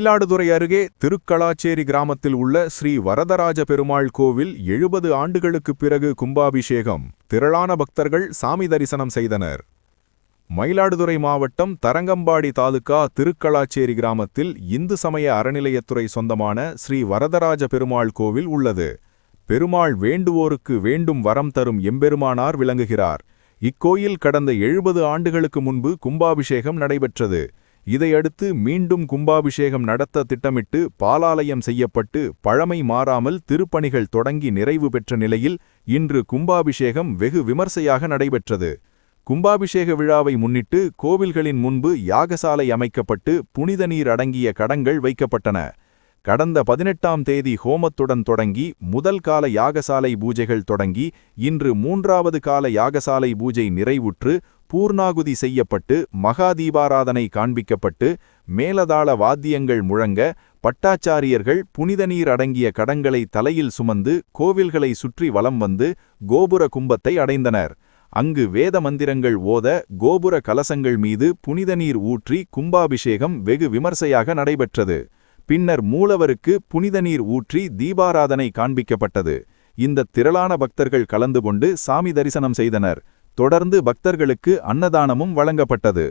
மயிலாடுதுறை அருகே திருக்கலாச்சேரி கிராமத்தில் உள்ள ஸ்ரீ வரதராஜ பெருமாள் கோவில் 70 ஆண்டுகளுக்குப் பிறகு கும்பாபிஷேகம். திரளான பக்தர்கள் சாமி தரிசனம் செய்தனர். மயிலாடுதுறை மாவட்டம் தரங்கம்பாடி தாலுகா திருக்கலாச்சேரி கிராமத்தில் இந்து சமய அறநிலையத்துறை சொந்தமான ஸ்ரீ வரதராஜ பெருமாள் கோவில் உள்ளது. பெருமாள் வேண்டுவோருக்கு வேண்டும் வரம் தரும் எம்பெருமானார் விளங்குகிறார். இக்கோயில் கடந்த 70 ஆண்டுகளுக்கு முன்பு கும்பாபிஷேகம் நடைபெற்றது. இதையடுத்து மீண்டும் கும்பாபிஷேகம் நடத்த திட்டமிட்டு பாலாலயம் செய்யப்பட்டு பழமை மாறாமல் திருப்பணிகள் தொடங்கி நிறைவு பெற்ற நிலையில் இன்று கும்பாபிஷேகம் வெகு விமர்சையாக நடைபெற்றது. கும்பாபிஷேக விழாவை முன்னிட்டு கோவில்களின் முன்பு யாகசாலை அமைக்கப்பட்டு புனித நீர் அடங்கிய கடங்கள் வைக்கப்பட்டன. கடந்த 18ஆம் தேதி ஹோமத்துடன் தொடங்கி முதல் கால யாகசாலை பூஜைகள் தொடங்கி இன்று 3வது கால யாகசாலை பூஜை நிறைவுற்று பூர்ணாகுதி செய்யப்பட்டு மகாதீபாராதனை காண்பிக்கப்பட்டு மேலதாள வாத்தியங்கள் முழங்க பட்டாச்சாரியர்கள் புனித நீர் அடங்கிய கடங்களை தலையில் சுமந்து கோவில்களை சுற்றி வலம் வந்து கோபுர கும்பத்தை அடைந்தனர். அங்கு வேத மந்திரங்கள் ஓத கோபுர கலசங்கள் மீது புனித நீர் ஊற்றி கும்பாபிஷேகம் வெகு விமர்சையாக நடைபெற்றது. பின்னர் மூலவருக்கு புனித நீர் ஊற்றி தீபாராதனை காண்பிக்கப்பட்டது. இந்த திரளான பக்தர்கள் கலந்து கொண்டு சாமி தரிசனம் செய்தனர். தொடர்ந்து பக்தர்களுக்கு அன்னதானமும் வழங்கப்பட்டது.